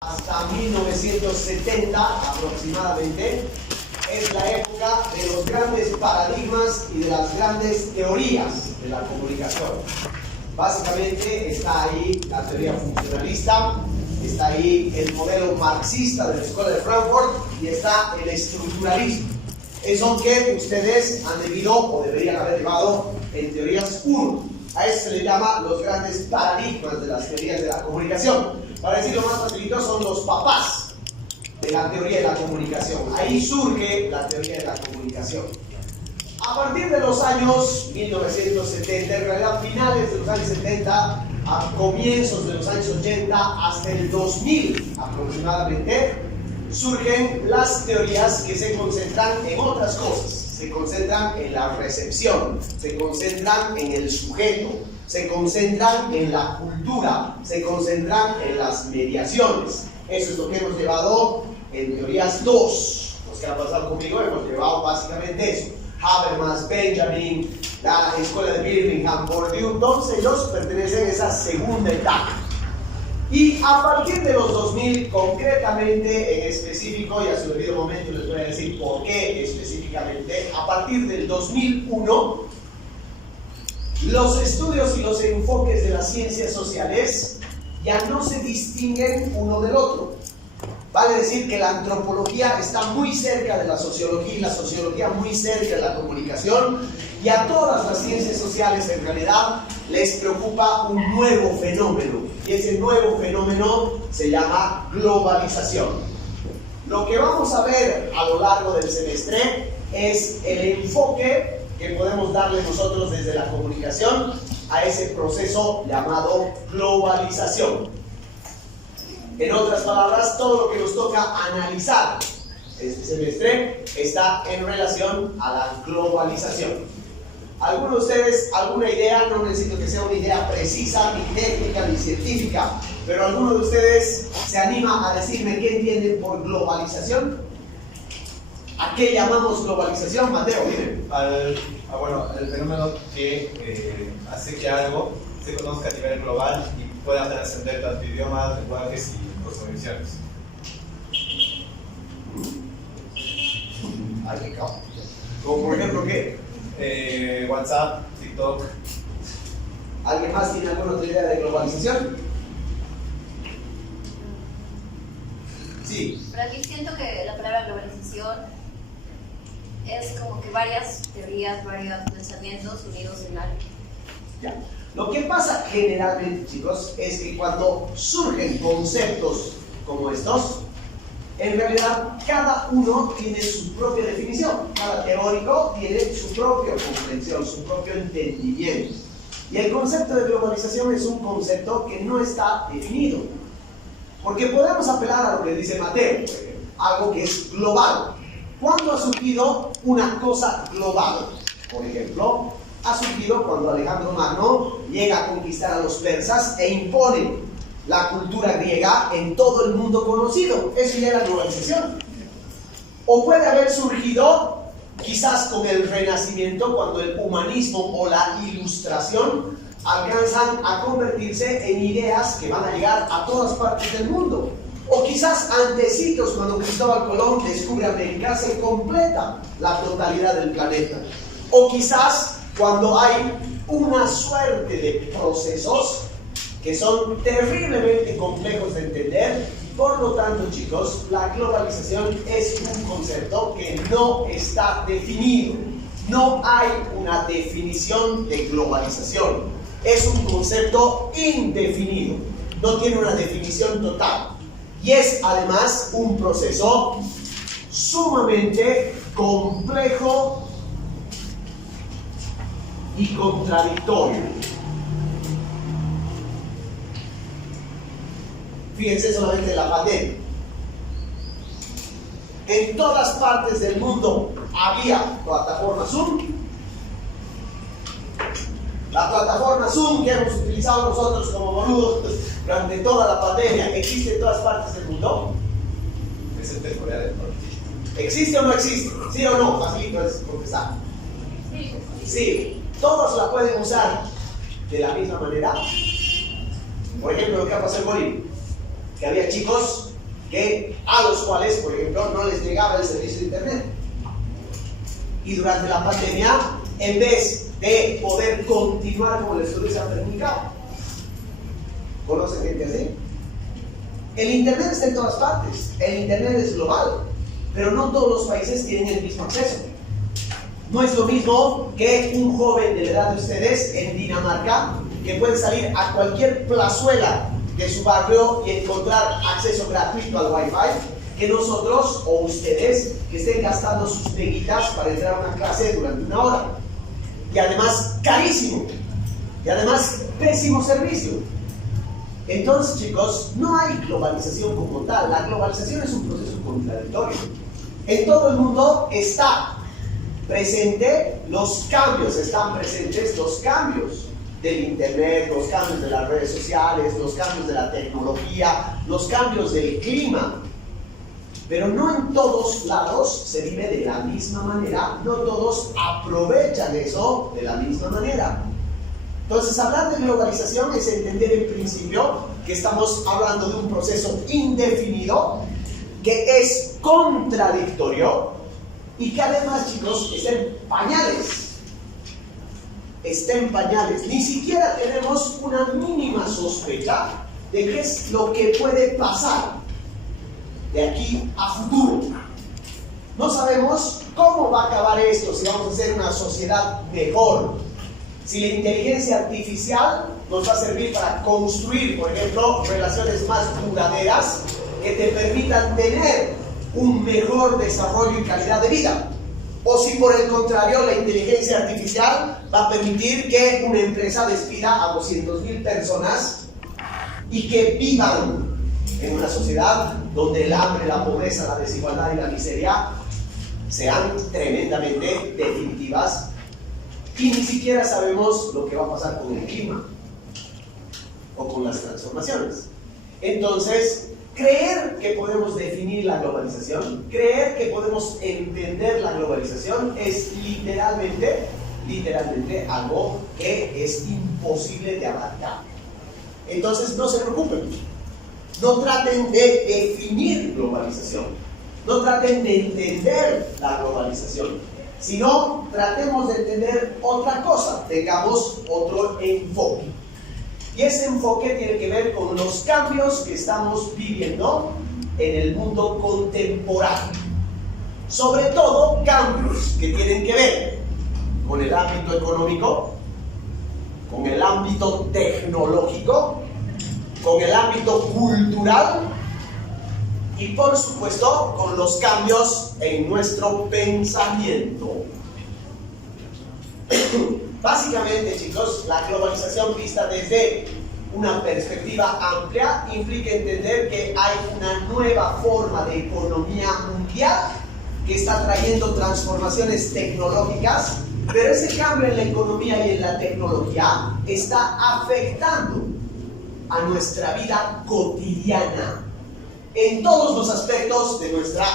hasta 1970 aproximadamente, es la época de los grandes paradigmas y de las grandes teorías de la comunicación. Básicamente está ahí la teoría funcionalista, está ahí el modelo marxista de la Escuela de Frankfurt y está el estructuralismo. Eso que ustedes han debido o deberían haber llevado en teorías 1. A eso se le llama los grandes paradigmas de las teorías de la comunicación. Para decirlo más facilito, son los papás de la teoría de la comunicación. Ahí surge la teoría de la comunicación. A partir de los años 1970, en realidad finales de los años 70, a comienzos de los años 80, hasta el 2000 aproximadamente, surgen las teorías que se concentran en otras cosas. Se concentran en la recepción, se concentran en el sujeto, se concentran en la cultura, se concentran en las mediaciones. Eso es lo que hemos llevado en teorías 2. Los que han pasado conmigo hemos llevado básicamente eso. Habermas, Benjamin, la escuela de Birmingham, Bourdieu, todos ellos pertenecen a esa segunda etapa. Y a partir de los 2000, concretamente, en específico, y a su debido momento les voy a decir por qué específicamente, a partir del 2001, los estudios y los enfoques de las ciencias sociales ya no se distinguen uno del otro. Vale decir que la antropología está muy cerca de la sociología y la sociología muy cerca de la comunicación, y a todas las ciencias sociales en realidad les preocupa un nuevo fenómeno, y ese nuevo fenómeno se llama globalización. Lo que vamos a ver a lo largo del semestre es el enfoque que podemos darle nosotros desde la comunicación a ese proceso llamado globalización. En otras palabras, todo lo que nos toca analizar este semestre está en relación a la globalización. ¿Alguno de ustedes, alguna idea? No necesito que sea una idea precisa, ni técnica, ni científica, pero ¿alguno de ustedes se anima a decirme qué entienden por globalización? ¿A qué llamamos globalización, Mateo? Miren. Bueno, el fenómeno que hace que algo se conozca a nivel global y pueda trascender tanto idiomas, lenguajes y cosmovisiones. Como por ejemplo, ¿qué? WhatsApp, TikTok. ¿Alguien más tiene alguna otra idea de globalización? Sí. Pero aquí siento que la palabra globalización es como que varias teorías, varios pensamientos unidos en algo. Ya. Lo que pasa generalmente, chicos, es que cuando surgen conceptos como estos, en realidad cada uno tiene su propia definición. Cada teórico tiene su propia comprensión, su propio entendimiento. Y el concepto de globalización es un concepto que no está definido. Porque podemos apelar a lo que dice Mateo, algo que es global. ¿Cuándo ha surgido una cosa global? Por ejemplo, ha surgido cuando Alejandro Magno llega a conquistar a los persas e impone la cultura griega en todo el mundo conocido. Eso ya era globalización. O puede haber surgido quizás con el Renacimiento, cuando el humanismo o la Ilustración alcanzan a convertirse en ideas que van a llegar a todas partes del mundo. O quizás antecitos, cuando Cristóbal Colón descubre América, se completa la totalidad del planeta. O quizás cuando hay una suerte de procesos que son terriblemente complejos de entender. Por lo tanto, chicos, la globalización es un concepto que no está definido. No hay una definición de globalización. Es un concepto indefinido. No tiene una definición total. Y es además un proceso sumamente complejo y contradictorio. Fíjense solamente en la pandemia. En todas partes del mundo había plataforma Zoom. La plataforma Zoom que hemos utilizado nosotros como boludos durante toda la pandemia, ¿existe en todas partes del mundo? Es el Corea del Norte. ¿Existe o no existe? ¿Sí o no? Facilito es contestar. Sí. ¿Todos la pueden usar de la misma manera? Por ejemplo, lo que ha pasado en Bolivia. que había chicos a los cuales, por ejemplo, no les llegaba el servicio de internet. Y durante la pandemia, en vez de poder continuar con el estudio, se han perjudicado. ¿Conocen gente así? El internet está en todas partes, el internet es global, pero no todos los países tienen el mismo acceso. No es lo mismo que un joven de la edad de ustedes en Dinamarca, que puede salir a cualquier plazuela de su barrio y encontrar acceso gratuito al Wi-Fi, que nosotros o ustedes que estén gastando sus peguitas para entrar a una clase durante una hora. Y además carísimo. Y además pésimo servicio. Entonces, chicos, no hay globalización como tal. La globalización es un proceso contradictorio. En todo el mundo está presente los cambios, están presentes los cambios del internet, los cambios de las redes sociales, los cambios de la tecnología, los cambios del clima. Pero no en todos lados se vive de la misma manera, no todos aprovechan eso de la misma manera. Entonces, hablar de globalización es entender en principio que estamos hablando de un proceso indefinido, que es contradictorio y que además, chicos, está en pañales. Está en pañales. Ni siquiera tenemos una mínima sospecha de qué es lo que puede pasar de aquí a futuro. No sabemos cómo va a acabar esto, si vamos a hacer una sociedad mejor, si la inteligencia artificial nos va a servir para construir, por ejemplo, relaciones más duraderas que te permitan tener un mejor desarrollo y calidad de vida, o si por el contrario la inteligencia artificial va a permitir que una empresa despida a 200,000 personas y que vivan en una sociedad donde el hambre, la pobreza, la desigualdad y la miseria sean tremendamente definitivas, y ni siquiera sabemos lo que va a pasar con el clima o con las transformaciones. Entonces, creer que podemos definir la globalización, creer que podemos entender la globalización es literalmente algo que es imposible de abarcar. Entonces, no se preocupen. No traten de definir globalización, no traten de entender la globalización, sino tratemos de entender otra cosa, tengamos otro enfoque. Y ese enfoque tiene que ver con los cambios que estamos viviendo en el mundo contemporáneo. Sobre todo cambios que tienen que ver con el ámbito económico, con el ámbito tecnológico, con el ámbito cultural y por supuesto con los cambios en nuestro pensamiento. Básicamente, chicos, la globalización vista desde una perspectiva amplia implica entender que hay una nueva forma de economía mundial que está trayendo transformaciones tecnológicas, pero ese cambio en la economía y en la tecnología está afectando a nuestra vida cotidiana, en todos los aspectos de nuestra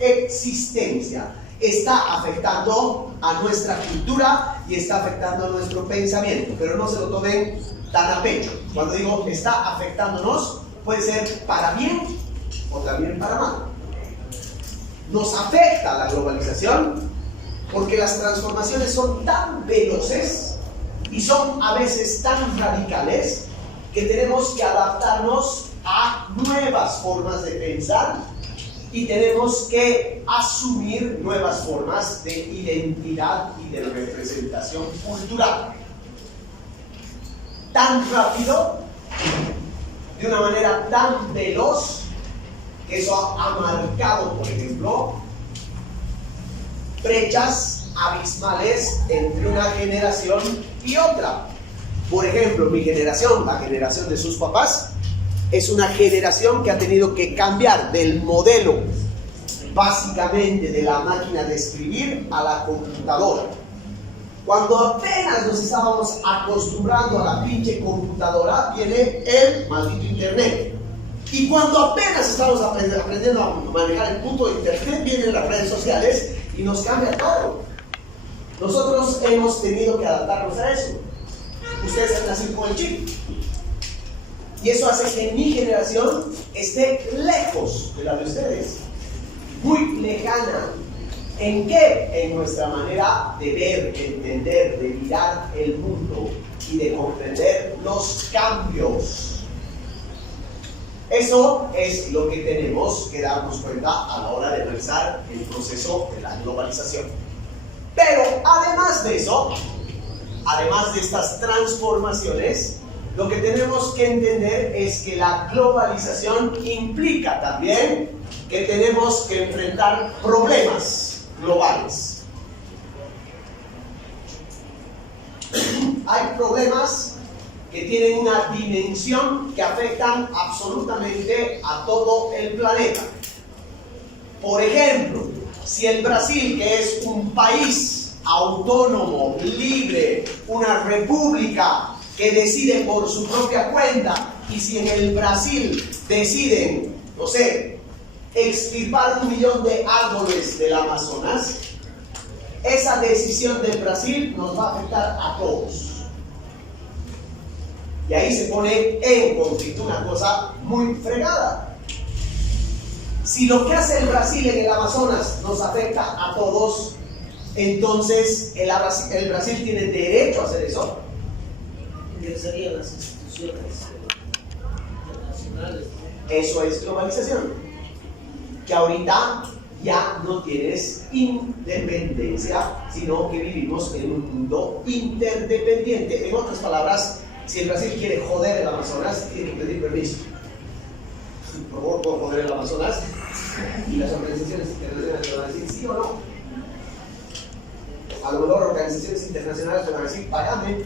existencia. Está afectando a nuestra cultura y está afectando a nuestro pensamiento, pero no se lo tomen tan a pecho. Cuando digo está afectándonos, puede ser para bien o también para mal. Nos afecta la globalización porque las transformaciones son tan veloces y son a veces tan radicales que tenemos que adaptarnos a nuevas formas de pensar y tenemos que asumir nuevas formas de identidad y de representación cultural. Tan rápido, de una manera tan veloz, que eso ha marcado, por ejemplo, brechas abismales entre una generación y otra. Por ejemplo, mi generación, la generación de sus papás, es una generación que ha tenido que cambiar del modelo básicamente de la máquina de escribir a la computadora. Cuando apenas nos estábamos acostumbrando a la pinche computadora, viene el maldito internet. Y cuando apenas estamos aprendiendo a manejar el punto de internet, vienen las redes sociales y nos cambia todo. Nosotros hemos tenido que adaptarnos a eso. Ustedes han nacido con el chip. Y eso hace que mi generación esté lejos de la de ustedes, muy lejana. ¿En qué? En nuestra manera de ver, de entender, de mirar el mundo y de comprender los cambios. Eso es lo que tenemos que darnos cuenta a la hora de realizar el proceso de la globalización. Pero además de eso, además de estas transformaciones, lo que tenemos que entender es que la globalización implica también que tenemos que enfrentar problemas globales. Hay problemas que tienen una dimensión que afectan absolutamente a todo el planeta. Por ejemplo, si el Brasil, que es un país autónomo, libre, una república que decide por su propia cuenta, y si en el Brasil deciden, no sé, extirpar 1 millón de árboles del Amazonas, esa decisión del Brasil nos va a afectar a todos. Y ahí se pone en conflicto una cosa muy fregada. Si lo que hace el Brasil en el Amazonas nos afecta a todos, entonces el Brasil tiene derecho a hacer eso. Ingresarían las instituciones internacionales. Eso es globalización. Que ahorita ya no tienes independencia, sino que vivimos en un mundo interdependiente. En otras palabras, si el Brasil quiere joder el Amazonas, tiene que pedir permiso. Por favor, ¿puedo joder el Amazonas? Y las organizaciones internacionales van a decir sí o no. A lo mejor organizaciones internacionales van a decir págame.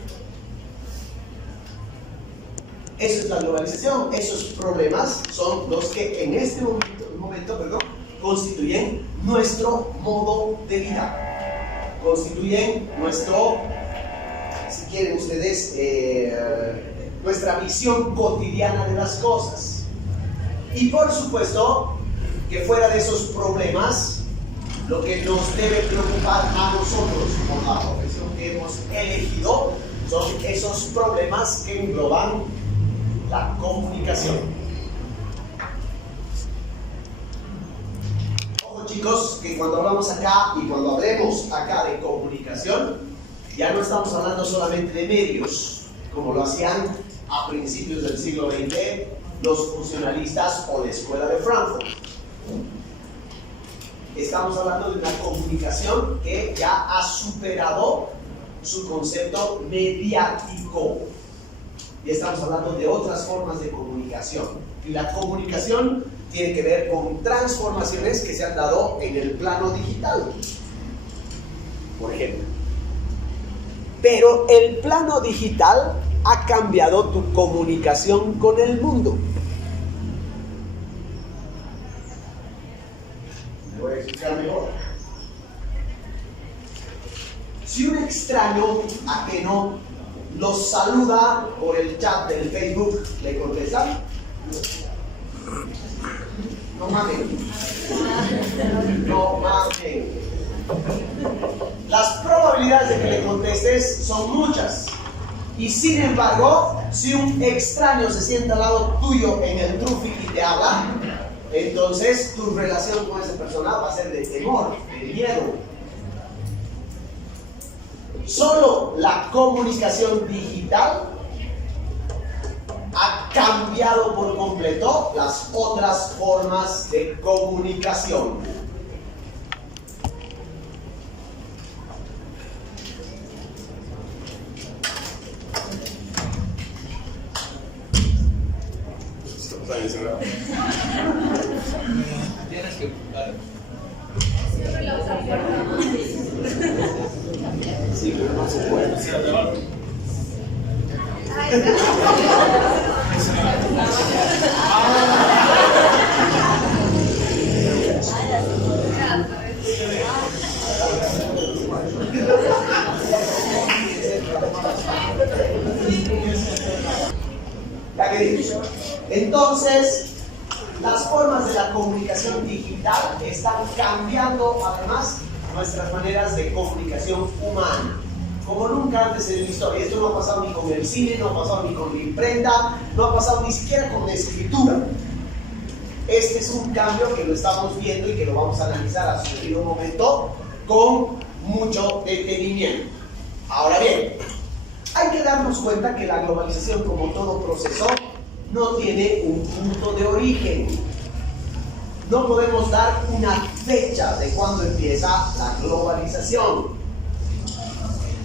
Eso es la globalización. Esos problemas son los que en este momento, constituyen nuestro modo de vida. Constituyen nuestro, si quieren ustedes, nuestra visión cotidiana de las cosas. Y por supuesto que fuera de esos problemas, lo que nos debe preocupar a nosotros por la profesión que hemos elegido son esos problemas que engloban la comunicación. Ojo chicos, que cuando hablamos acá y cuando hablemos acá de comunicación, ya no estamos hablando solamente de medios, como lo hacían a principios del siglo XX los funcionalistas o la escuela de Frankfurt. Estamos hablando de una comunicación que ya ha superado su concepto mediático. Y estamos hablando de otras formas de comunicación. Y la comunicación tiene que ver con transformaciones que se han dado en el plano digital, por ejemplo. Pero el plano digital ha cambiado tu comunicación con el mundo. Me voy a explicar mejor. Si un extraño ajeno los saluda por el chat del Facebook, ¿le contestan? No mamen. No mamen. Las probabilidades de que le contestes son muchas. Y sin embargo, si un extraño se sienta al lado tuyo en el trufi y te habla, entonces tu relación con esa persona va a ser de temor, de miedo. Solo la comunicación digital ha cambiado por completo las otras formas de comunicación. Tienes que Sí, pero no se puede. Ya que dije. Entonces, las formas de la comunicación digital están cambiando además nuestras maneras de comunicación humana. como nunca antes en la historia. Esto no ha pasado ni con el cine, no ha pasado ni con la imprenta, no ha pasado ni siquiera con la escritura. Este es un cambio que lo estamos viendo y que lo vamos a analizar a su debido momento con mucho detenimiento. Ahora bien, hay que darnos cuenta que la globalización, como todo proceso, no tiene un punto de origen. No podemos dar una fecha de cuándo empieza la globalización.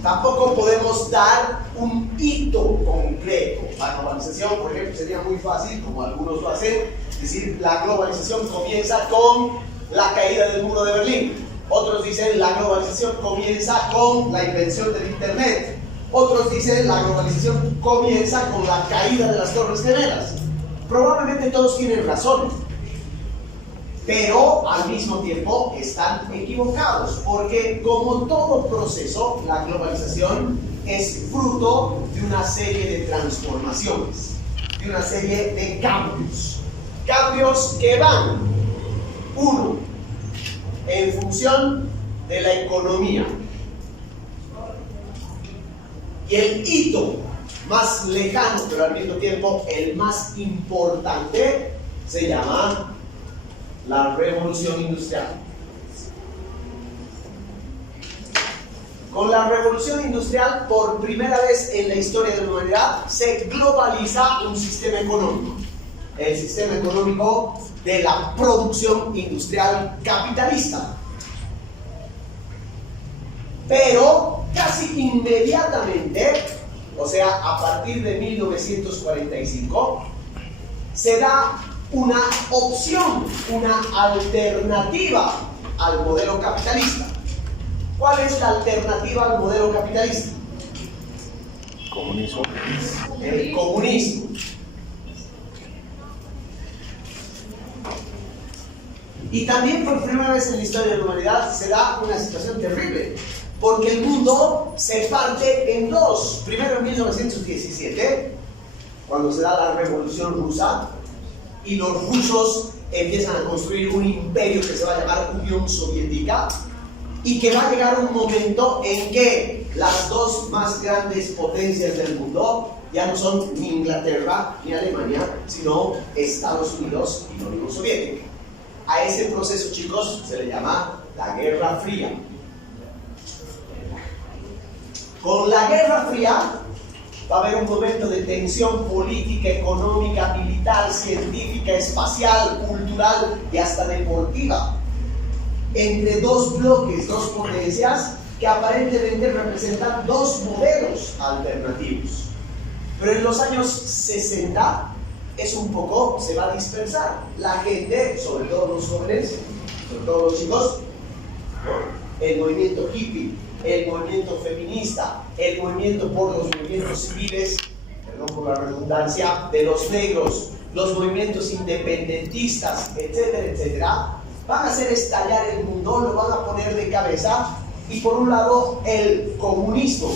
Tampoco podemos dar un hito concreto. La globalización, por ejemplo, sería muy fácil, como algunos lo hacen, decir la globalización comienza con la caída del muro de Berlín. Otros dicen la globalización comienza con la invención del Internet. Otros dicen la globalización comienza con la caída de las Torres Gemelas. Probablemente todos tienen razón, pero al mismo tiempo están equivocados, porque como todo proceso, la globalización es fruto de una serie de transformaciones, de una serie de cambios. Cambios que van, uno, en función de la economía. Y el hito más lejano, pero al mismo tiempo el más importante, se llama la revolución industrial. Con la revolución industrial, por primera vez en la historia de la humanidad, se globaliza un sistema económico. El sistema económico de la producción industrial capitalista. Pero casi inmediatamente, o sea, a partir de 1945, se da una opción, una alternativa al modelo capitalista. ¿Cuál es la alternativa al modelo capitalista? Comunismo. El comunismo. Y también por primera vez en la historia de la humanidad se da una situación terrible, porque el mundo se parte en dos. Primero en 1917, cuando se da la Revolución Rusa, y los rusos empiezan a construir un imperio que se va a llamar Unión Soviética, y que va a llegar un momento en que las dos más grandes potencias del mundo ya no son ni Inglaterra ni Alemania, sino Estados Unidos y la Unión Soviética. A ese proceso, chicos, se le llama la Guerra Fría. Con la Guerra Fría va a haber un momento de tensión política, económica, militar, científica, espacial, cultural y hasta deportiva entre dos bloques, dos potencias que aparentemente representan dos modelos alternativos. Pero en los años 60 es un poco, se va a dispersar. La gente, sobre todo los jóvenes, sobre todo los chicos, el movimiento hippie, el movimiento feminista, el movimiento por los movimientos civiles, perdón por la redundancia, de los negros, los movimientos independentistas, etcétera, etcétera, van a hacer estallar el mundo, lo van a poner de cabeza, y por un lado el comunismo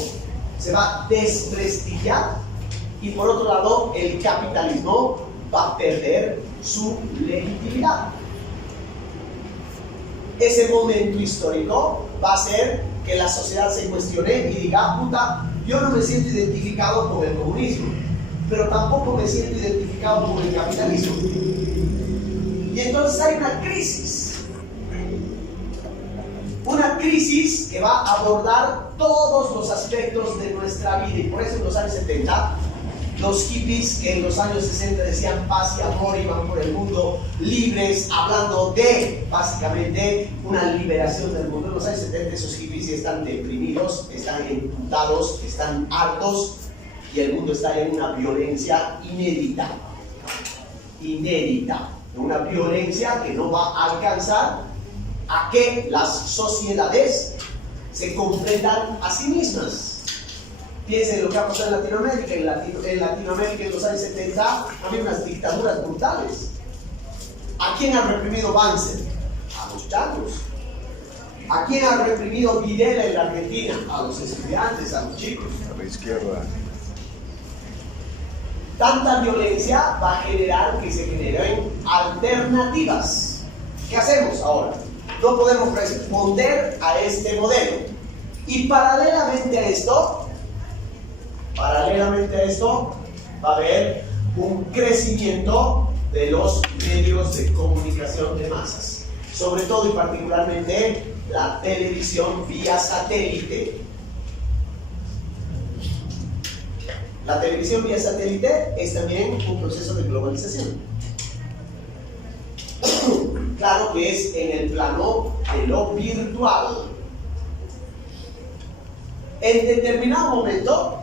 se va a desprestigiar, y por otro lado el capitalismo va a perder su legitimidad. Ese momento histórico va a hacer que la sociedad se cuestione y diga, puta, yo no me siento identificado con el comunismo, pero tampoco me siento identificado con el capitalismo. Y entonces hay una crisis que va a abordar todos los aspectos de nuestra vida. Y por eso en los años 70, los hippies que en los años 60 decían paz y amor, iban por el mundo libres, hablando de, básicamente, una liberación del mundo. En los años 70 esos hippies están deprimidos, están emputados, están hartos, y el mundo está en una violencia inédita, una violencia que no va a alcanzar a que las sociedades se comprendan a sí mismas. Piensen en lo que ha pasado en Latinoamérica. En Latinoamérica en los años 70 había unas dictaduras brutales. ¿A quién ha reprimido Banzer? A los changos. ¿A quién ha reprimido Videla en la Argentina? A los estudiantes, a los chicos. A la izquierda. Tanta violencia va a generar que se generen alternativas. ¿Qué hacemos ahora? No podemos responder a este modelo. Y paralelamente a esto, va a haber un crecimiento de los medios de comunicación de masas, sobre todo y particularmente la televisión vía satélite. La televisión vía satélite es también un proceso de globalización. Claro que es en el plano de lo virtual. En determinado momento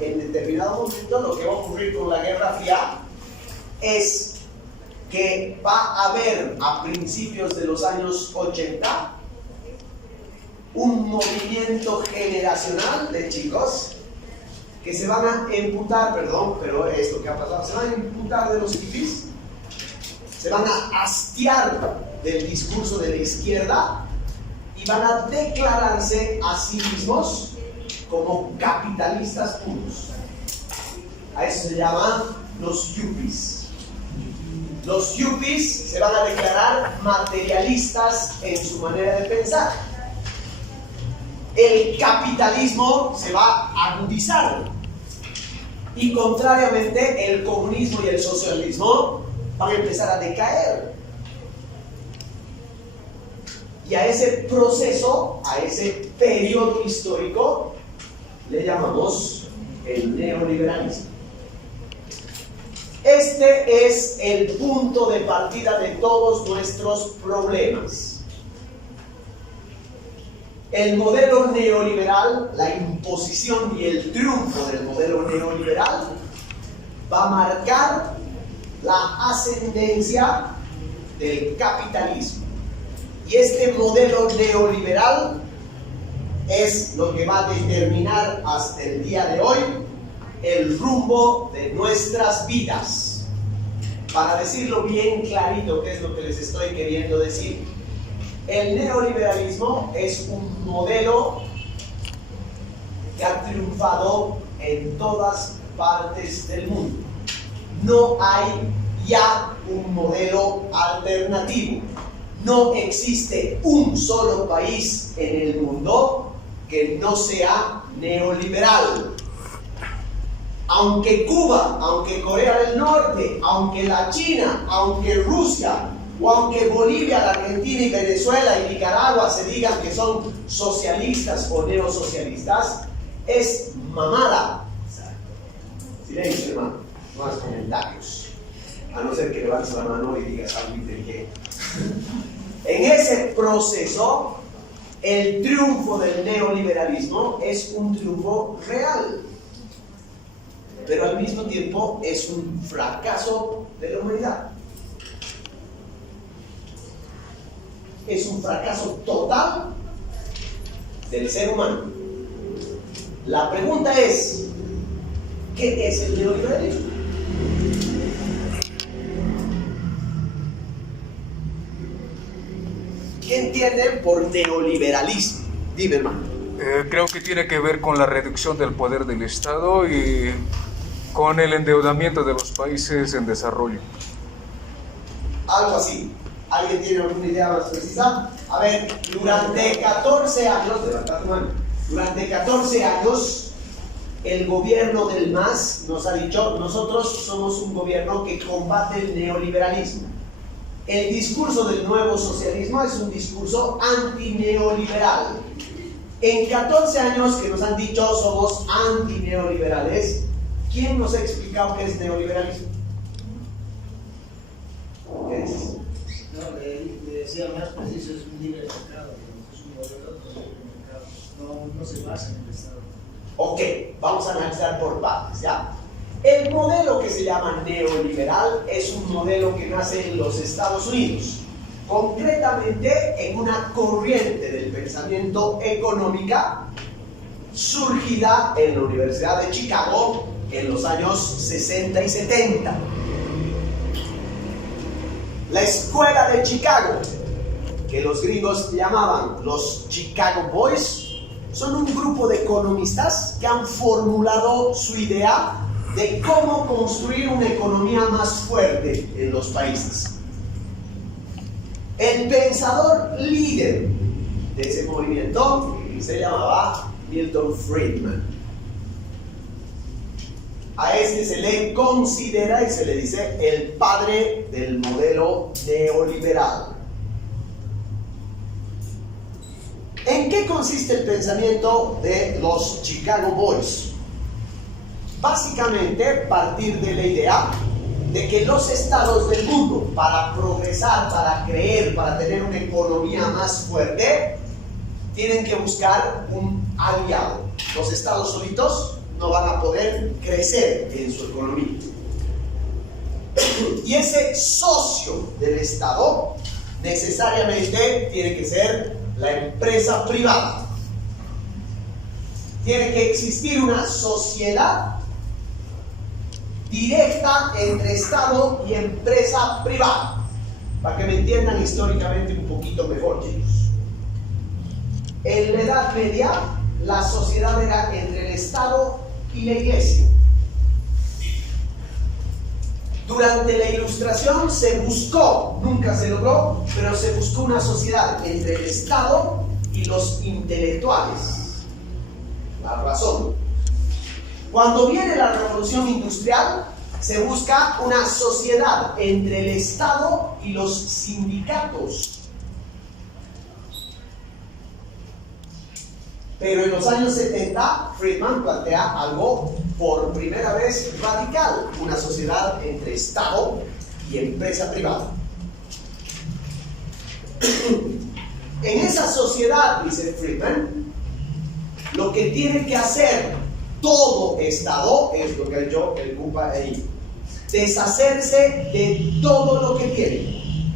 lo que va a ocurrir con la Guerra Fría es que va a haber a principios de los años 80 un movimiento generacional de chicos que se van a imputar, pero es lo que ha pasado, se van a imputar de los hippies, se van a hastiar del discurso de la izquierda y van a declararse a sí mismos como capitalistas puros. A eso se llaman los yuppies. Los yuppies se van a declarar materialistas en su manera de pensar. El capitalismo se va a agudizar y contrariamente el comunismo y el socialismo van a empezar a decaer. Y a ese proceso, a ese periodo histórico, le llamamos el neoliberalismo. Este es el punto de partida de todos nuestros problemas. El modelo neoliberal, la imposición y el triunfo del modelo neoliberal va a marcar la ascendencia del capitalismo. Y este modelo neoliberal es lo que va a determinar hasta el día de hoy el rumbo de nuestras vidas. Para decirlo bien clarito, ¿qué es lo que les estoy queriendo decir? El neoliberalismo es un modelo que ha triunfado en todas partes del mundo. No hay ya un modelo alternativo. No existe un solo país en el mundo que no sea neoliberal. Aunque Cuba, aunque Corea del Norte, aunque la China, aunque Rusia, o aunque Bolivia, la Argentina y Venezuela y Nicaragua se digan que son socialistas o neosocialistas, es mamada. Silencio, hermano, no hagas comentarios, a no ser que levantes la mano y digas algo inteligente. En ese proceso, el triunfo del neoliberalismo es un triunfo real, pero al mismo tiempo es un fracaso de la humanidad. Es un fracaso total del ser humano. La pregunta es, ¿qué es el neoliberalismo? ¿Qué entienden por neoliberalismo? Dime, hermano. Creo que tiene que ver con la reducción del poder del Estado y con el endeudamiento de los países en desarrollo. Algo así. ¿Alguien tiene alguna idea más precisa? A ver, durante 14 años, levantad tu mano, durante 14 años, el gobierno del MAS nos ha dicho, nosotros somos un gobierno que combate el neoliberalismo. El discurso del nuevo socialismo es un discurso antineoliberal. En 14 años que nos han dicho somos antineoliberales, ¿quién nos ha explicado qué es neoliberalismo? ¿Qué dices? No, le decía más preciso, es un libre mercado, es un modelo de libre mercado, no se basa en el Estado. Ok, vamos a analizar por partes, ¿ya? El modelo que se llama neoliberal es un modelo que nace en los Estados Unidos, concretamente en una corriente del pensamiento económica surgida en la Universidad de Chicago en los años 60 y 70. La escuela de Chicago, que los gringos llamaban los Chicago Boys, son un grupo de economistas que han formulado su idea de cómo construir una economía más fuerte en los países. El pensador líder de ese movimiento y se llamaba Milton Friedman. A este se le considera y se le dice el padre del modelo neoliberal. ¿En qué consiste el pensamiento de los Chicago Boys? Básicamente partir de la idea de que los estados del mundo, para progresar, para creer, para tener una economía más fuerte, tienen que buscar un aliado. Los estados solitos no van a poder crecer en su economía. Y ese socio del estado necesariamente tiene que ser la empresa privada. Tiene que existir una sociedad directa entre Estado y empresa privada, para que me entiendan históricamente un poquito mejor, chicos. En la Edad Media, la sociedad era entre el Estado y la Iglesia. Durante la Ilustración se buscó, nunca se logró, pero se buscó una sociedad entre el Estado y los intelectuales. La razón. Cuando viene la Revolución Industrial, se busca una sociedad entre el Estado y los sindicatos. Pero en los años 70, Friedman plantea algo por primera vez radical, una sociedad entre Estado y empresa privada. En esa sociedad, dice Friedman, lo que tiene que hacer todo Estado es lo que ha hecho el Cupa ahí: deshacerse de todo lo que tiene.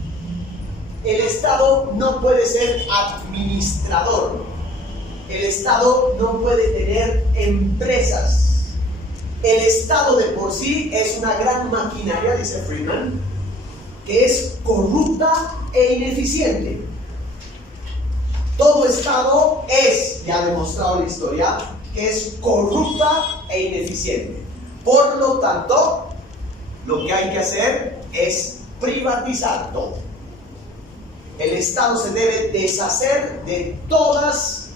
El Estado no puede ser administrador. El Estado no puede tener empresas. El Estado de por sí es una gran maquinaria, dice Friedman, que es corrupta e ineficiente. Todo Estado es, ya demostrado en la historia, que es corrupta e ineficiente. Por lo tanto, lo que hay que hacer es privatizar todo. El Estado se debe deshacer de todas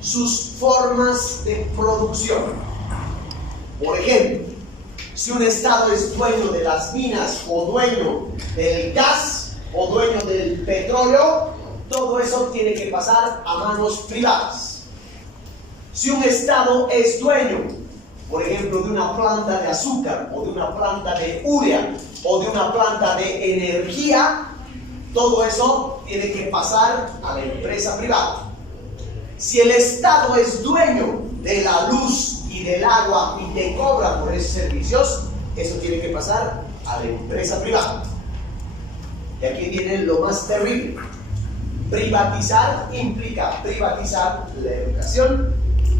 sus formas de producción. Por ejemplo, si un Estado es dueño de las minas o dueño del gas o dueño del petróleo, todo eso tiene que pasar a manos privadas. Si un Estado es dueño, por ejemplo, de una planta de azúcar o de una planta de urea o de una planta de energía, todo eso tiene que pasar a la empresa privada. Si el Estado es dueño de la luz y del agua y te cobra por esos servicios, eso tiene que pasar a la empresa privada. Y aquí viene lo más terrible. Privatizar implica privatizar la educación,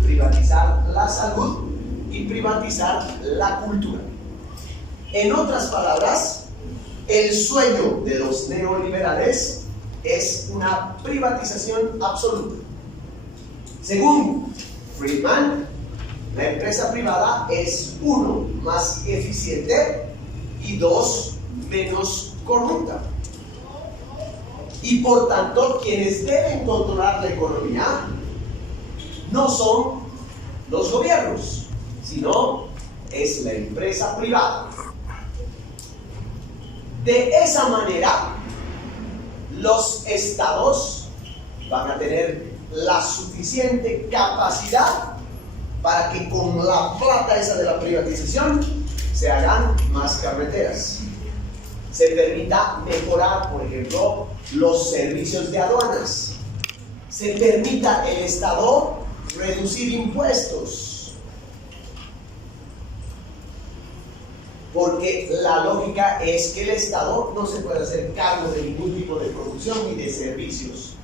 privatizar la salud y privatizar la cultura. En otras palabras, el sueño de los neoliberales es una privatización absoluta. Según Friedman, la empresa privada es 1, más eficiente y 2, menos corrupta. Y por tanto, quienes deben controlar la economía no son los gobiernos, sino es la empresa privada. De esa manera, los estados van a tener la suficiente capacidad para que con la plata esa de la privatización se hagan más carreteras, se permita mejorar, por ejemplo, los servicios de aduanas, se permita el Estado reducir impuestos, porque la lógica es que el Estado no se puede hacer cargo de ningún tipo de producción ni de servicios.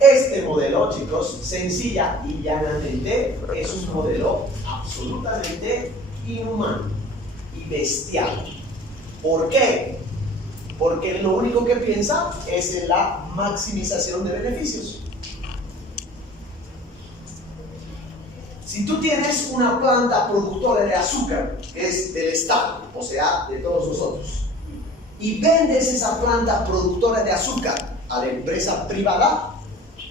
Este modelo, chicos, sencilla y llanamente, es un modelo absolutamente inhumano y bestial. ¿Por qué? Porque lo único que piensa es en la maximización de beneficios. Si tú tienes una planta productora de azúcar, que es del Estado, o sea, de todos nosotros, y vendes esa planta productora de azúcar a la empresa privada,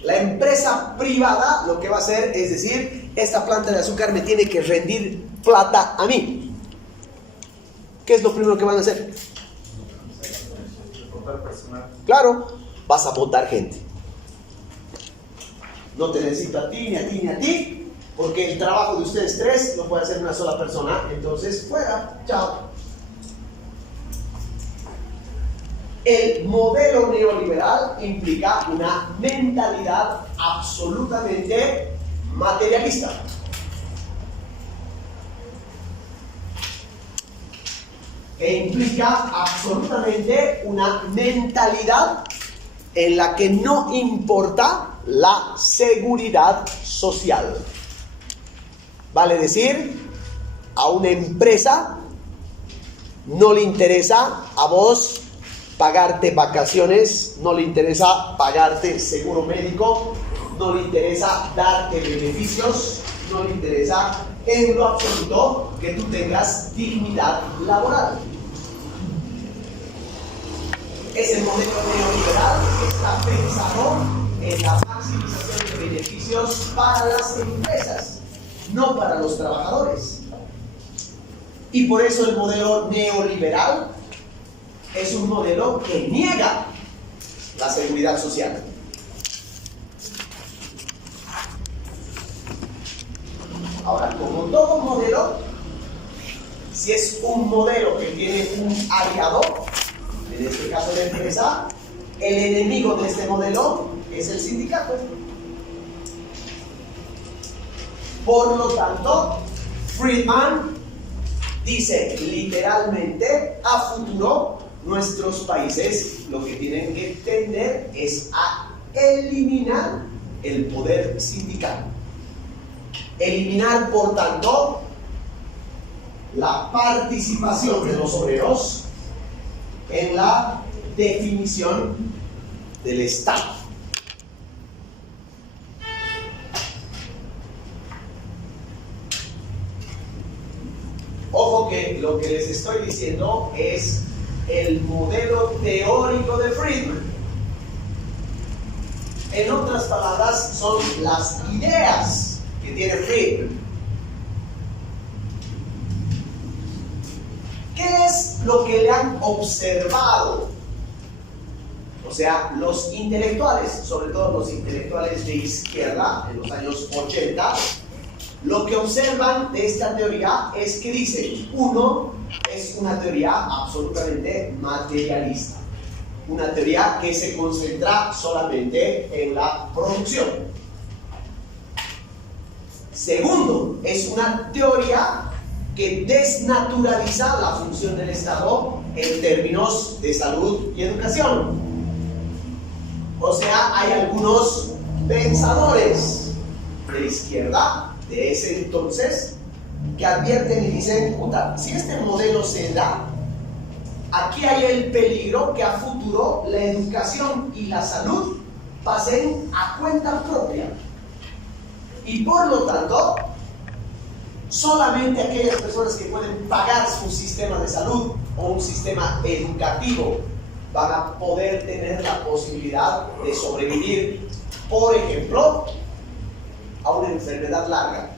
La empresa privada lo que va a hacer es decir, esta planta de azúcar me tiene que rendir plata a mí. ¿Qué es lo primero que van a hacer? Claro, vas a votar gente. No te necesito a ti, ni a ti, ni a ti, porque el trabajo de ustedes tres lo puede hacer una sola persona. Entonces, fuera, chao. El modelo neoliberal implica una mentalidad absolutamente materialista. E implica absolutamente una mentalidad en la que no importa la seguridad social. Vale decir, a una empresa no le interesa a vos pagarte vacaciones, no le interesa pagarte seguro médico, no le interesa darte beneficios, no le interesa en lo absoluto que tú tengas dignidad laboral. Ese modelo neoliberal está pensado en la maximización de beneficios para las empresas, no para los trabajadores. Y por eso el modelo neoliberal es un modelo que niega la seguridad social. Ahora, como todo modelo, si es un modelo que tiene un aliado, en este caso la empresa, el enemigo de este modelo es el sindicato. Por lo tanto, Friedman dice literalmente, a futuro, nuestros países lo que tienen que tender es a eliminar el poder sindical. Eliminar, por tanto, la participación de los obreros en la definición del Estado. Ojo que lo que les estoy diciendo es el modelo teórico de Friedman. En otras palabras, son las ideas que tiene Friedman. ¿Qué es lo que le han observado? O sea, los intelectuales, sobre todo los intelectuales de izquierda, en los años 80, lo que observan de esta teoría es que dice, uno, es una teoría absolutamente materialista, una teoría que se concentra solamente en la producción. Segundo, es una teoría que desnaturaliza la función del Estado en términos de salud y educación. O sea, hay algunos pensadores de izquierda de ese entonces que advierten y dicen, puta, si este modelo se da, aquí hay el peligro que a futuro la educación y la salud pasen a cuenta propia. Y por lo tanto, solamente aquellas personas que pueden pagar su sistema de salud o un sistema educativo van a poder tener la posibilidad de sobrevivir, por ejemplo, a una enfermedad larga.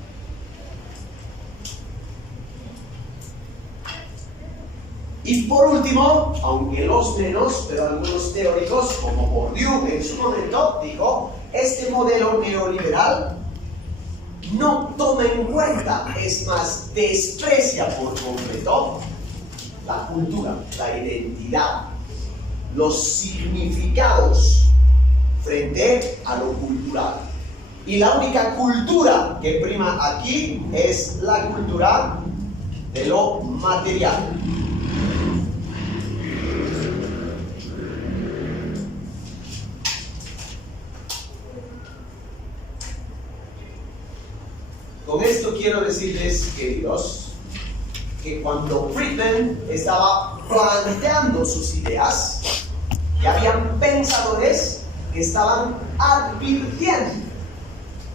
Y por último, aunque los menos, pero algunos teóricos, como Bourdieu en su momento, dijo, este modelo neoliberal no toma en cuenta, es más, desprecia por completo la cultura, la identidad, los significados frente a lo cultural. Y la única cultura que prima aquí es la cultura de lo material. Con esto quiero decirles, queridos, que cuando Friedman estaba planteando sus ideas, ya habían pensadores que estaban advirtiendo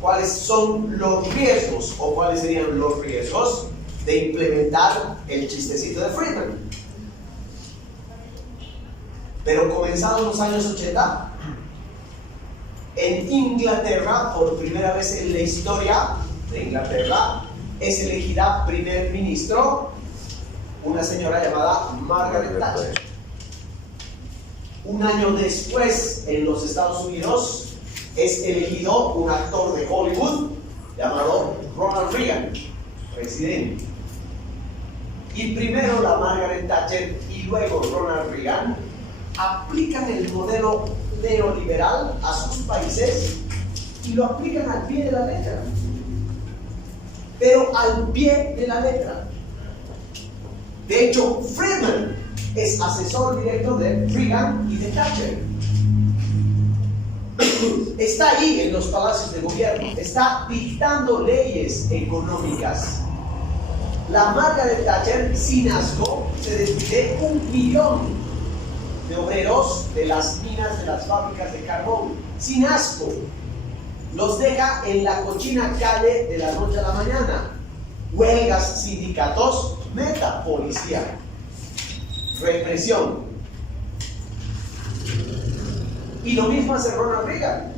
cuáles son los riesgos o cuáles serían los riesgos de implementar el chistecito de Friedman. Pero comenzados los años 80, En Inglaterra, por primera vez en la historia de Inglaterra, es elegida primer ministro una señora llamada Margaret Thatcher. Un año después, en los Estados Unidos, es elegido un actor de Hollywood llamado Ronald Reagan, presidente. Y primero la Margaret Thatcher y luego Ronald Reagan aplican el modelo neoliberal a sus países y lo aplican al pie de la letra. Pero al pie de la letra. De hecho, Friedman es asesor directo de Reagan y de Thatcher. Está ahí en los palacios de gobierno, está dictando leyes económicas. La Margaret Thatcher, sin asco, se despide 1 millón de obreros de las minas, de las fábricas de carbón, sin asco. Los deja en la cochina calle de la noche a la mañana. Huelgas, sindicatos, meta, policía. Represión. Y lo mismo hace Ronald Reagan.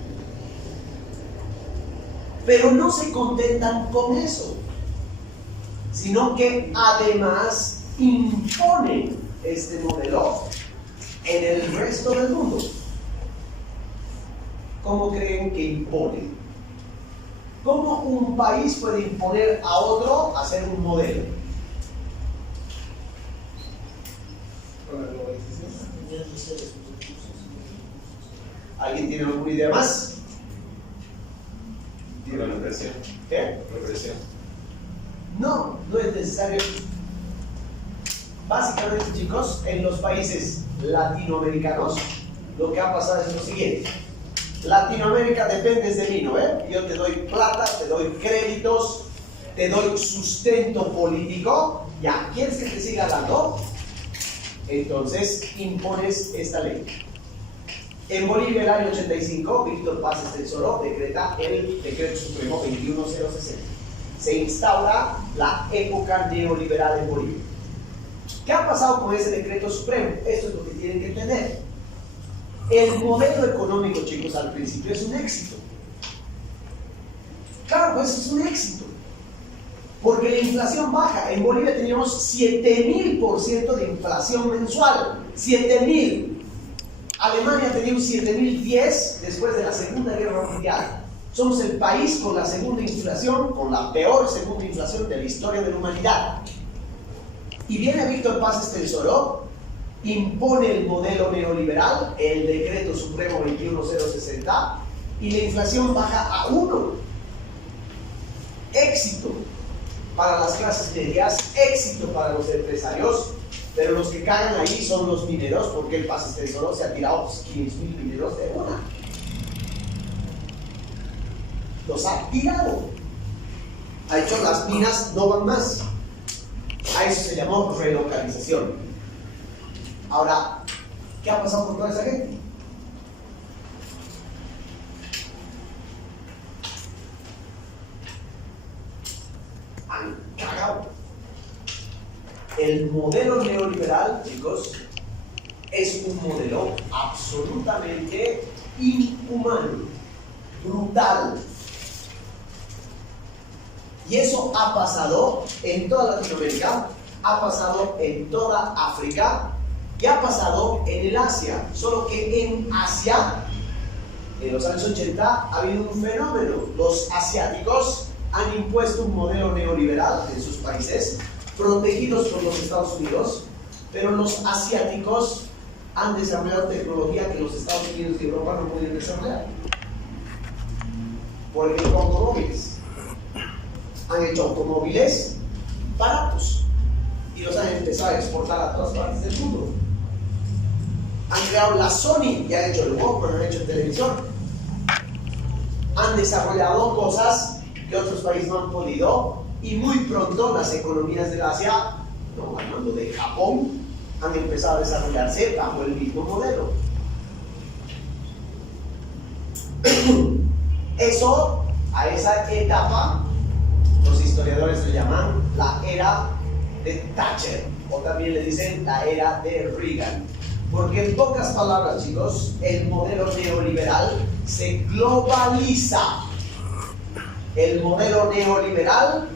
Pero no se contentan con eso, sino que además imponen este modelo en el resto del mundo. ¿Cómo creen que imponen? ¿Cómo un país puede imponer a otro a ser un modelo? Con la globalización. ¿Alguien tiene alguna idea más? La represión. ¿Qué? Represión. No, no es necesario. Básicamente, chicos, en los países latinoamericanos, lo que ha pasado es lo siguiente. Latinoamérica dependes de mí, ¿no? Yo te doy plata, te doy créditos, te doy sustento político. Ya, ¿quieres que te siga dando? Entonces, impones esta ley. En Bolivia, el año 85, Víctor Paz Estenssoro decreta el Decreto Supremo 21060. Se instaura la época neoliberal en Bolivia. ¿Qué ha pasado con ese Decreto Supremo? Esto es lo que tienen que entender. El modelo económico, chicos, al principio es un éxito. Claro, pues es un éxito. Porque la inflación baja. En Bolivia teníamos 7000% de inflación mensual. 7000. Alemania tenía un 7010 después de la Segunda Guerra Mundial. Somos el país con la segunda inflación, con la peor segunda inflación de la historia de la humanidad. Y viene Víctor Paz Estenssoro, impone el modelo neoliberal, el Decreto Supremo 21060, y la inflación baja a 1. Éxito para las clases medias, éxito para los empresarios. Pero los que cagan ahí son los mineros, porque el Paz Estenssoro se ha tirado 500,000 mineros de una. Los ha tirado. Ha hecho las minas no van más. A eso se llamó relocalización. Ahora, ¿qué ha pasado con toda esa gente? Han cagado. El modelo neoliberal, chicos, es un modelo absolutamente inhumano, brutal. Y eso ha pasado en toda Latinoamérica, ha pasado en toda África y ha pasado en el Asia. Solo que en Asia, en los años 80, ha habido un fenómeno. Los asiáticos han impuesto un modelo neoliberal en sus países, protegidos por los Estados Unidos, pero los asiáticos han desarrollado tecnología que los Estados Unidos y Europa no pueden desarrollar. Por ejemplo, automóviles. Han hecho automóviles baratos y los han empezado a exportar a todas partes del mundo. Han creado la Sony y han hecho el Walkman, han hecho televisión. Han desarrollado cosas que otros países no han podido. Y muy pronto las economías del Asia, no hablando de Japón, han empezado a desarrollarse bajo el mismo modelo. Eso, a esa etapa, los historiadores le llaman la era de Thatcher, o también le dicen la era de Reagan. Porque en pocas palabras, chicos, el modelo neoliberal se globaliza. El modelo neoliberal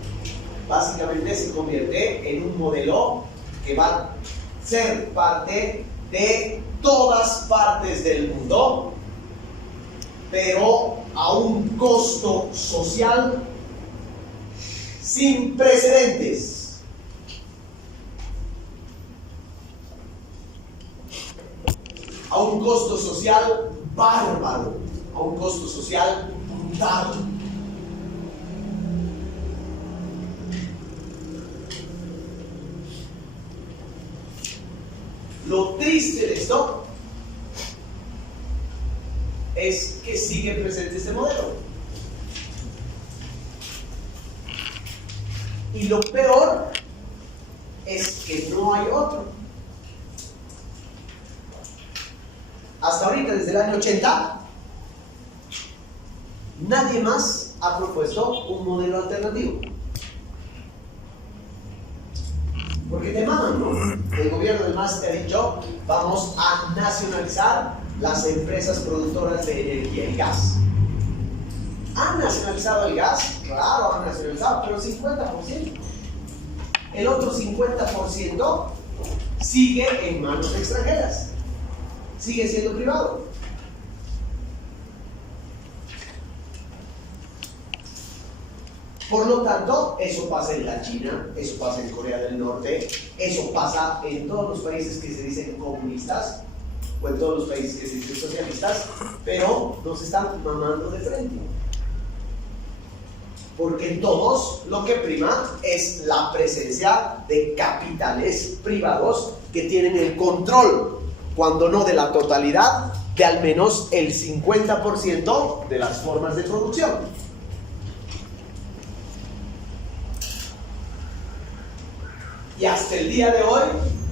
básicamente se convierte en un modelo que va a ser parte de todas partes del mundo, pero a un costo social sin precedentes. A un costo social bárbaro, a un costo social brutal. Lo triste de esto es que sigue presente este modelo. Y lo peor es que no hay otro. Hasta ahorita, desde el año 80, nadie más ha propuesto un modelo alternativo. Porque te maman, ¿no? El gobierno del MAS te ha dicho, vamos a nacionalizar las empresas productoras de energía y gas. ¿Han nacionalizado el gas? Claro, han nacionalizado, pero el 50%. El otro 50% sigue en manos extranjeras. Sigue siendo privado. Por lo tanto, eso pasa en la China, eso pasa en Corea del Norte, eso pasa en todos los países que se dicen comunistas, o en todos los países que se dicen socialistas, pero nos están mamando de frente. Porque en todos lo que prima es la presencia de capitales privados que tienen el control, cuando no de la totalidad, de al menos el 50% de las formas de producción. Y hasta el día de hoy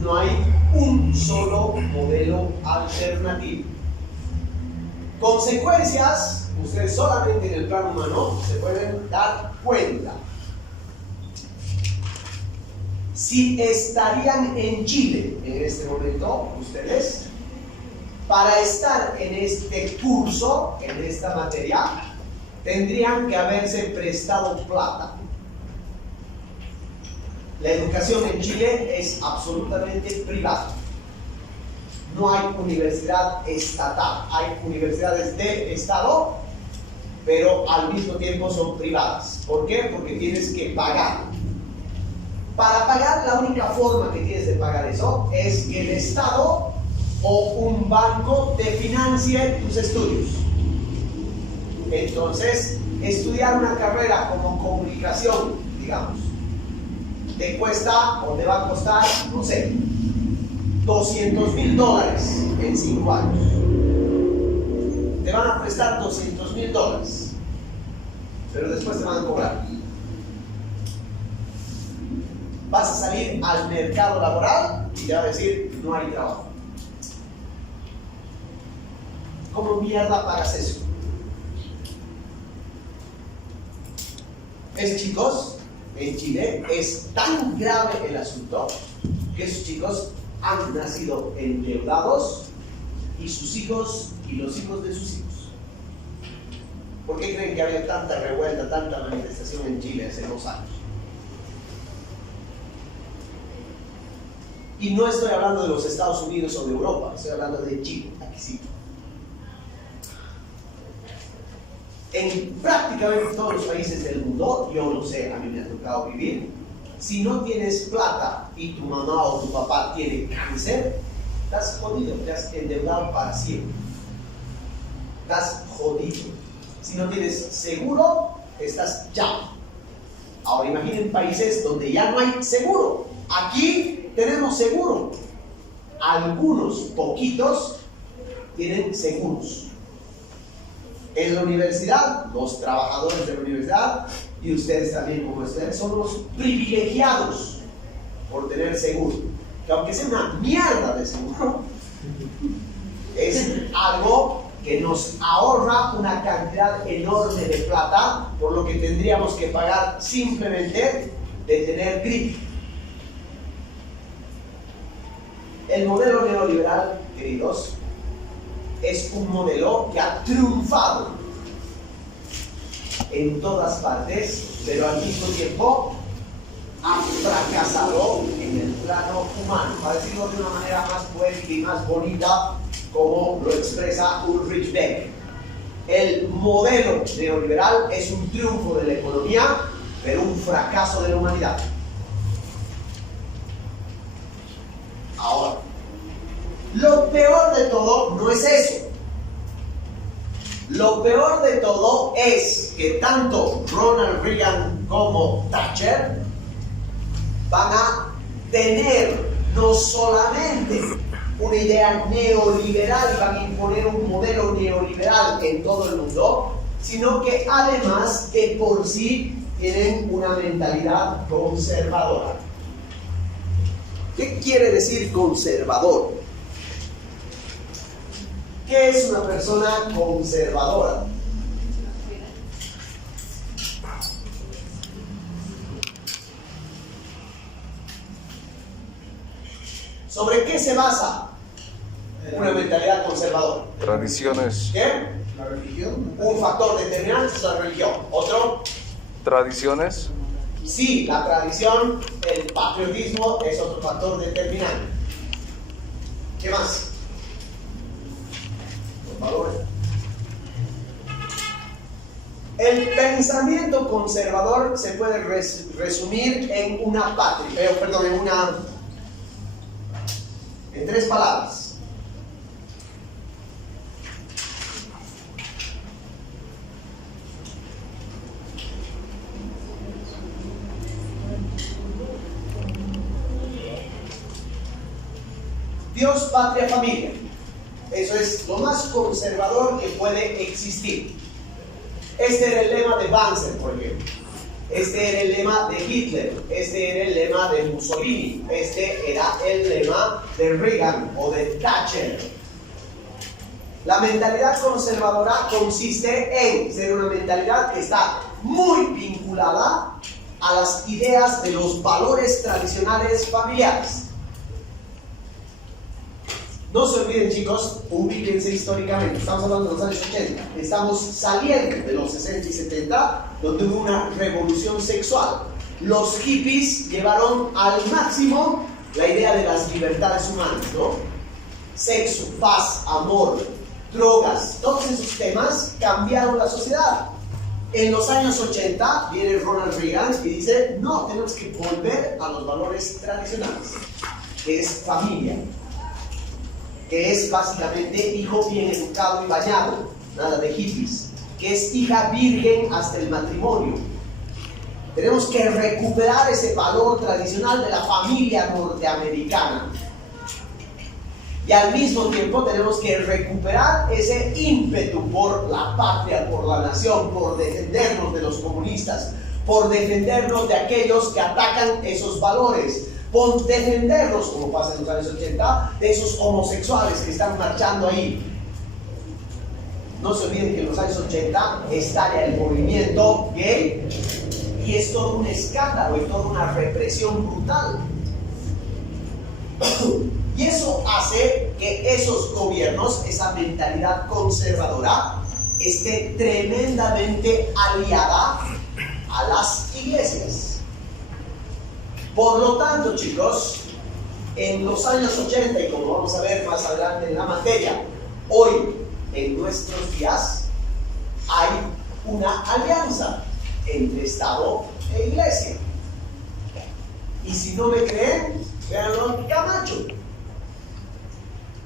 no hay un solo modelo alternativo. Consecuencias, ustedes solamente en el plano humano se pueden dar cuenta. Si estarían en Chile en este momento, ustedes, para estar en este curso, en esta materia, tendrían que haberse prestado plata. La educación en Chile es absolutamente privada. No hay universidad estatal. Hay universidades del Estado, pero al mismo tiempo son privadas. ¿Por qué? Porque tienes que pagar. Para pagar, la única forma que tienes de pagar eso es que el Estado o un banco te financie tus estudios. Entonces, estudiar una carrera como comunicación, digamos, te cuesta o te va a costar, no sé, $200,000 en 5 años. Te van a prestar $200,000, pero después te van a cobrar. Vas a salir al mercado laboral y te va a decir, no hay trabajo. ¿Cómo mierda pagas eso? Chicos, en Chile es tan grave el asunto que esos chicos han nacido endeudados y sus hijos y los hijos de sus hijos. ¿Por qué creen que había tanta revuelta, tanta manifestación en Chile hace 2 años? Y no estoy hablando de los Estados Unidos o de Europa, estoy hablando de Chile, aquí sí. En prácticamente todos los países del mundo, yo lo sé, a mí me ha tocado vivir, si no tienes plata y tu mamá o tu papá tiene cáncer, estás jodido, te has endeudado para siempre. Estás jodido. Si no tienes seguro, estás ya. Ahora imaginen países donde ya no hay seguro. Aquí tenemos seguro. Algunos, poquitos, tienen seguros. En la universidad, los trabajadores de la universidad y ustedes también como estudiantes son los privilegiados por tener seguro. Que aunque sea una mierda de seguro, es algo que nos ahorra una cantidad enorme de plata por lo que tendríamos que pagar simplemente de tener gripe. El modelo neoliberal, queridos, es un modelo que ha triunfado en todas partes, pero al mismo tiempo ha fracasado en el plano humano, para decirlo de una manera más poética y más bonita, como lo expresa Ulrich Beck. El modelo neoliberal es un triunfo de la economía, pero un fracaso de la humanidad. Ahora, lo peor de todo no es eso. Lo peor de todo es que tanto Ronald Reagan como Thatcher van a tener no solamente una idea neoliberal y van a imponer un modelo neoliberal en todo el mundo, sino que además de por sí tienen una mentalidad conservadora. ¿Qué quiere decir conservador? ¿Qué es una persona conservadora? ¿Sobre qué se basa una mentalidad conservadora? Tradiciones. ¿Qué? La religión. Un factor determinante es la religión. ¿Otro? Tradiciones. Sí, la tradición, el patriotismo es otro factor determinante. ¿Qué más? Los valores. El pensamiento conservador se puede resumir en una patria, en tres palabras. Dios, patria, familia. Eso es lo más conservador que puede existir. Este era el lema de Banzer, por ejemplo. Este era el lema de Hitler. Este era el lema de Mussolini. Este era el lema de Reagan o de Thatcher. La mentalidad conservadora consiste en ser una mentalidad que está muy vinculada a las ideas de los valores tradicionales familiares. No se olviden, chicos, ubíquense históricamente. Estamos hablando de los años 80. Estamos saliendo de los 60 y 70, donde hubo una revolución sexual. Los hippies llevaron al máximo la idea de las libertades humanas, ¿no? Sexo, paz, amor, drogas, todos esos temas cambiaron la sociedad. En los años 80 viene Ronald Reagan y dice, no, tenemos que volver a los valores tradicionales, que es familia, que es básicamente hijo bien educado y bañado, nada de hippies, que es hija virgen hasta el matrimonio. Tenemos que recuperar ese valor tradicional de la familia norteamericana. Y al mismo tiempo tenemos que recuperar ese ímpetu por la patria, por la nación, por defendernos de los comunistas, por defendernos de aquellos que atacan esos valores, por defendernos, como pasa en los años 80, de esos homosexuales que están marchando ahí. No se olviden que en los años 80 estalla el movimiento gay y es todo un escándalo y toda una represión brutal. Y eso hace que esos gobiernos, esa mentalidad conservadora, esté tremendamente aliada a las iglesias. Por lo tanto, chicos, en los años 80, y como vamos a ver más adelante en la materia, hoy, en nuestros días, hay una alianza entre Estado e Iglesia. Y si no me creen, véanlo en Camacho,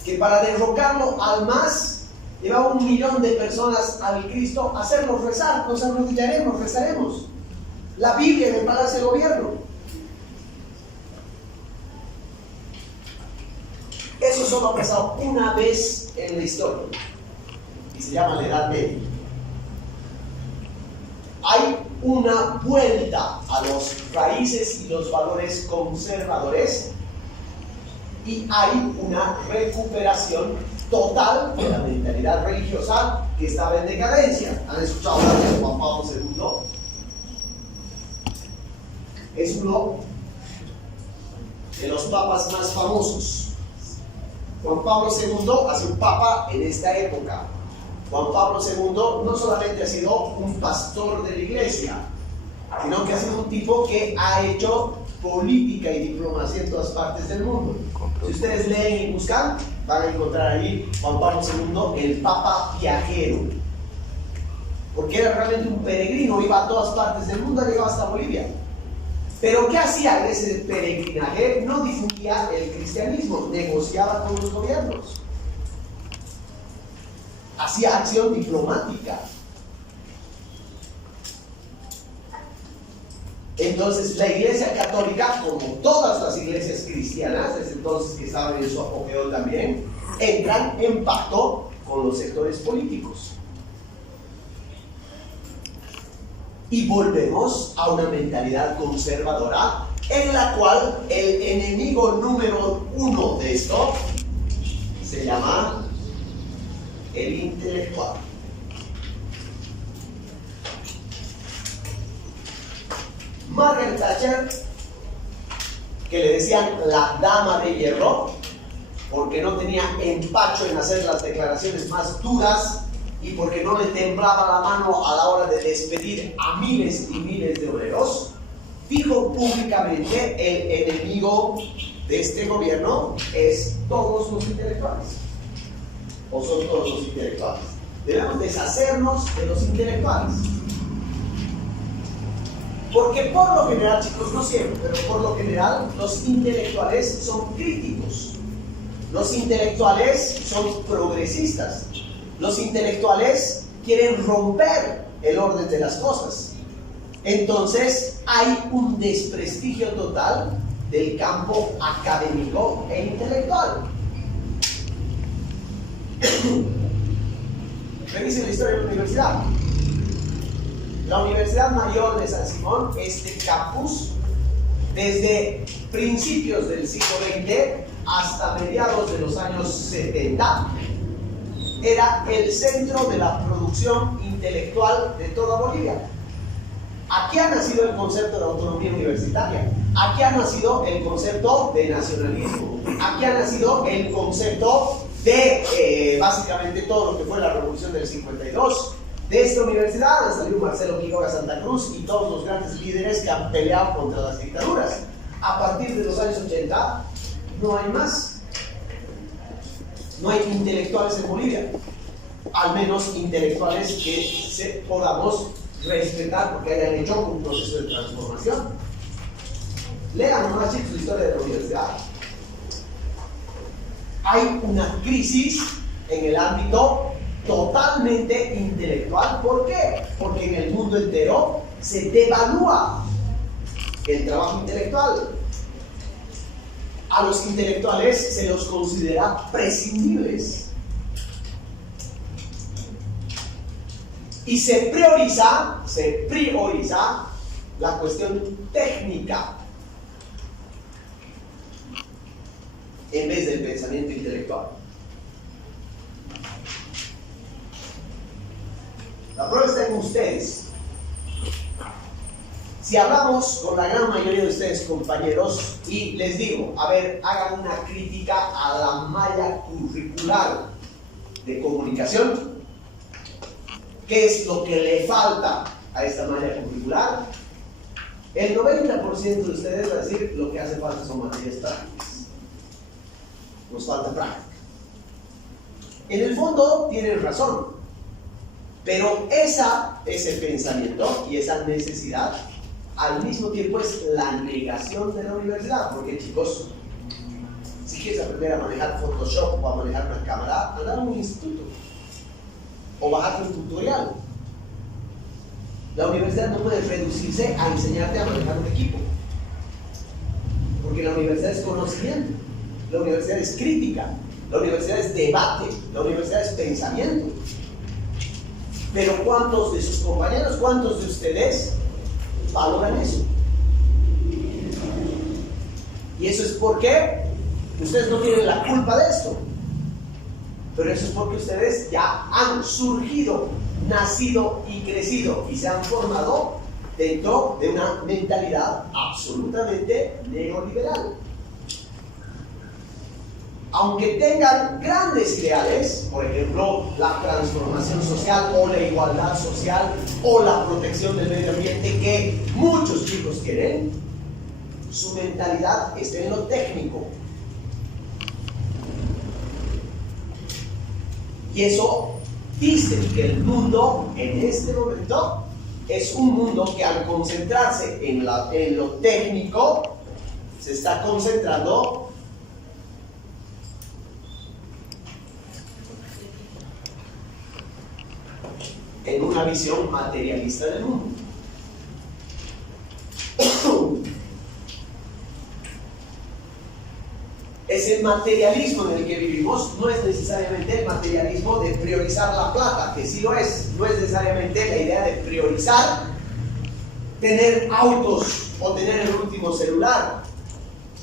que para derrocarlo al MAS llevaba 1 millón de personas al Cristo a hacernos rezar. Nos arrodillaremos, rezaremos. La Biblia en el Palacio de Gobierno. Eso solo ha pasado una vez en la historia y se llama la Edad Media. Hay una vuelta a los raíces y los valores conservadores y hay una recuperación total de la mentalidad religiosa que estaba en decadencia. ¿Han escuchado hablar de Juan Pablo II? Es uno de los papas más famosos. Juan Pablo II hace un papa en esta época. Juan Pablo II no solamente ha sido un pastor de la iglesia, sino que ha sido un tipo que ha hecho política y diplomacia en todas partes del mundo. Si ustedes leen y buscan, van a encontrar ahí Juan Pablo II, el papa viajero, porque era realmente un peregrino, iba a todas partes del mundo, llegaba hasta Bolivia. Pero ¿qué hacía en ese peregrinaje? No difundía el cristianismo, negociaba con los gobiernos, hacía acción diplomática. Entonces la Iglesia Católica, como todas las iglesias cristianas, desde entonces que estaban en su apogeo también, entran en pacto con los sectores políticos. Y volvemos a una mentalidad conservadora en la cual el enemigo número uno de esto se llama el intelectual. Margaret Thatcher, que le decían la dama de hierro, porque no tenía empacho en hacer las declaraciones más duras y porque no le temblaba la mano a la hora de despedir a miles y miles de obreros, dijo públicamente: el enemigo de este gobierno es todos los intelectuales, o son todos los intelectuales. Debemos deshacernos de los intelectuales. Porque por lo general, chicos, no siempre, pero por lo general, los intelectuales son críticos. Los intelectuales son progresistas. Los intelectuales quieren romper el orden de las cosas. Entonces, hay un desprestigio total del campo académico e intelectual. Revisen la historia de la universidad. La Universidad Mayor de San Simón, este campus, desde principios del siglo XX hasta mediados de los años 70, era el centro de la producción intelectual de toda Bolivia. Aquí ha nacido el concepto de autonomía universitaria, aquí ha nacido el concepto de nacionalismo, aquí ha nacido el concepto de básicamente todo lo que fue la revolución del 52. De esta universidad han salido Marcelo Quiroga Santa Cruz y todos los grandes líderes que han peleado contra las dictaduras. A partir de los años 80 no hay más. No hay intelectuales en Bolivia. Al menos intelectuales que podamos respetar porque hayan hecho un proceso de transformación. Lean nomás, chicos, la historia de la universidad. Hay una crisis en el ámbito totalmente intelectual. ¿Por qué? Porque en el mundo entero se devalúa el trabajo intelectual. A los intelectuales se los considera prescindibles. Y se prioriza la cuestión técnica en vez del pensamiento intelectual. La prueba está en ustedes. Si hablamos con la gran mayoría de ustedes, compañeros, y les digo, a ver, hagan una crítica a la malla curricular de comunicación, ¿qué es lo que le falta a esta malla curricular? El 90% de ustedes va a decir lo que hace falta son materias prácticas. Nos falta práctica. En el fondo tienen razón, pero ese pensamiento y esa necesidad al mismo tiempo es la negación de la universidad. Porque, chicos, si quieres aprender a manejar Photoshop o a manejar una cámara, anda a un instituto o bajarte un tutorial. La universidad no puede reducirse a enseñarte a manejar un equipo, porque la universidad es conocimiento, la universidad es crítica, la universidad es debate, la universidad es pensamiento. Pero ¿cuántos de sus compañeros, cuántos de ustedes valoran eso? Y eso es porque ustedes no tienen la culpa de esto, pero eso es porque ustedes ya han surgido, nacido y crecido y se han formado dentro de una mentalidad absolutamente neoliberal. aunque tengan grandes ideales, por ejemplo, la transformación social o la igualdad social o la protección del medio ambiente que muchos chicos quieren, su mentalidad está en lo técnico. Y eso dice que el mundo en este momento es un mundo que al concentrarse en lo técnico se está concentrando en una visión materialista del mundo. Ese materialismo en el que vivimos no es necesariamente el materialismo de priorizar la plata, que sí lo es. No es necesariamente la idea de priorizar tener autos o tener el último celular.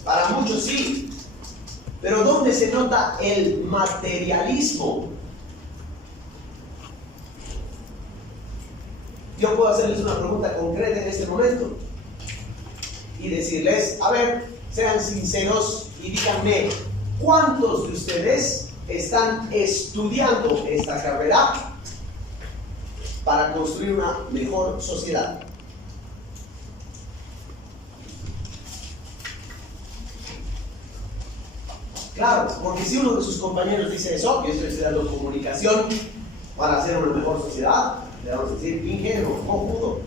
Para muchos sí. Pero ¿dónde se nota el materialismo? Yo puedo hacerles una pregunta concreta en este momento y decirles, a ver, sean sinceros y díganme, ¿cuántos de ustedes están estudiando esta carrera para construir una mejor sociedad? Claro, porque si uno de sus compañeros dice eso, yo estoy estudiando comunicación para hacer una mejor sociedad, le vamos a decir ingenuo, cojudo.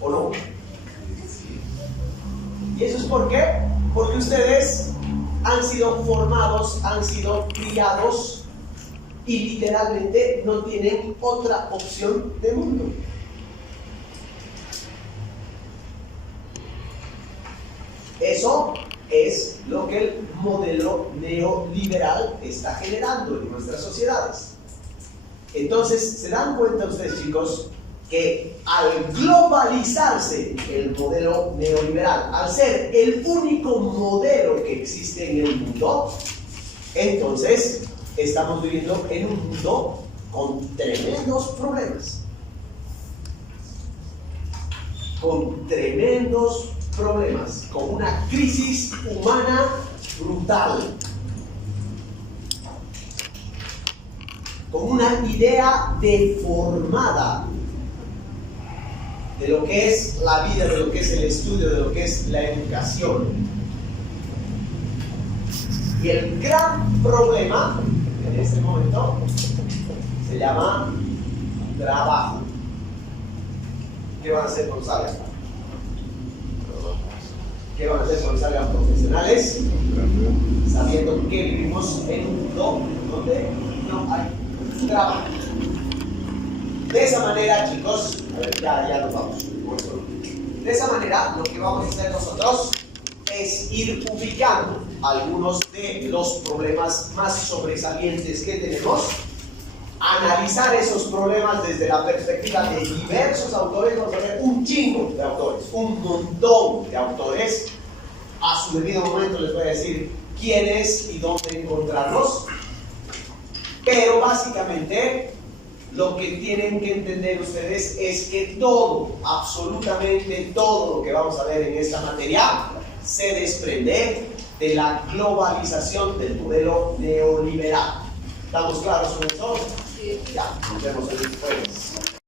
¿O no? ¿Y eso es por qué? Porque ustedes han sido formados, han sido criados y literalmente no tienen otra opción de mundo. Eso es lo que el modelo neoliberal está generando en nuestras sociedades. Entonces, ¿se dan cuenta ustedes, chicos, que al globalizarse el modelo neoliberal, al ser el único modelo que existe en el mundo, entonces estamos viviendo en un mundo con tremendos problemas? Con tremendos problemas, con una crisis humana brutal, con una idea deformada de lo que es la vida, de lo que es el estudio, de lo que es la educación. Y el gran problema en este momento se llama trabajo. ¿Qué van a hacer cuando salgan? ¿Qué van a hacer cuando salgan profesionales? Sabiendo que vivimos en un mundo donde no hay trabajo. De esa manera, chicos, a ver, ya nos vamos. De esa manera, lo que vamos a hacer nosotros es ir ubicando algunos de los problemas más sobresalientes que tenemos, analizar esos problemas desde la perspectiva de diversos autores. Vamos a ver un chingo de autores, un montón de autores. A su debido momento les voy a decir quiénes y dónde encontrarlos, pero básicamente lo que tienen que entender ustedes es que todo, absolutamente todo lo que vamos a ver en esta materia se desprende de la globalización del modelo neoliberal. ¿Estamos claros con eso? Sí. Ya, nos vemos el jueves.